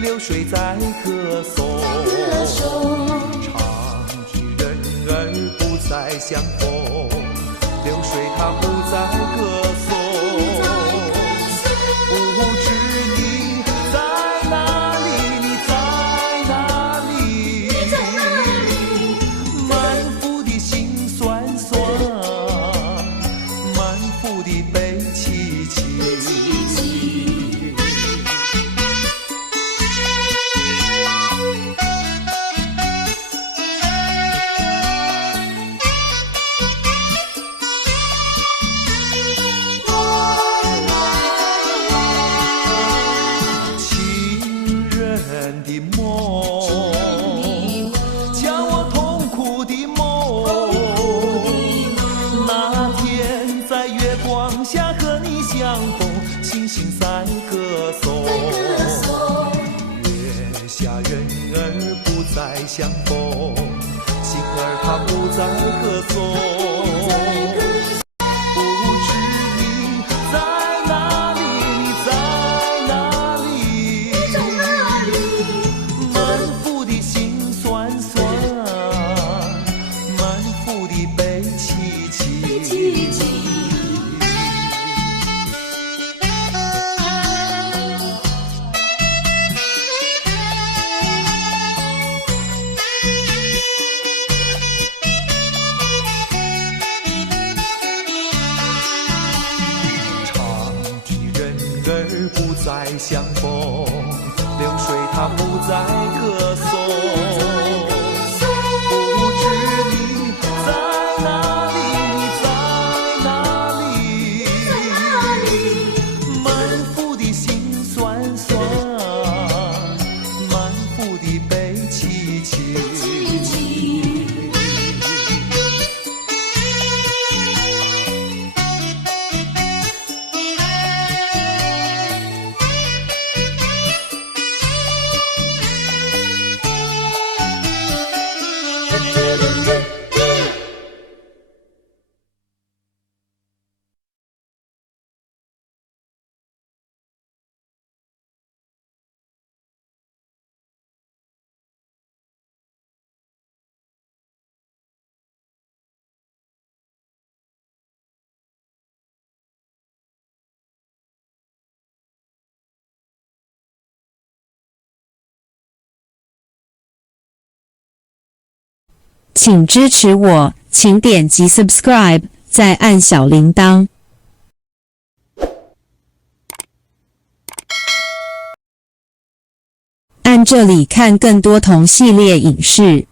流水在歌颂。长堤人儿不再相逢，流水它不再歌颂。不知你在哪里，你在哪里？满腹的辛酸酸，满腹的悲戚戚。星星在歌颂，月下人儿不再相逢，星儿它不再歌颂。不知你在哪里，你在哪里？满腹的辛酸酸，满腹的悲戚戚。儿不再相逢，流水它不再歌颂。不知你在哪里，你在哪里？满腹的辛酸酸，满腹的悲戚戚。请支持我，请点击 subscribe， 再按小铃铛。按这里看更多同系列影视。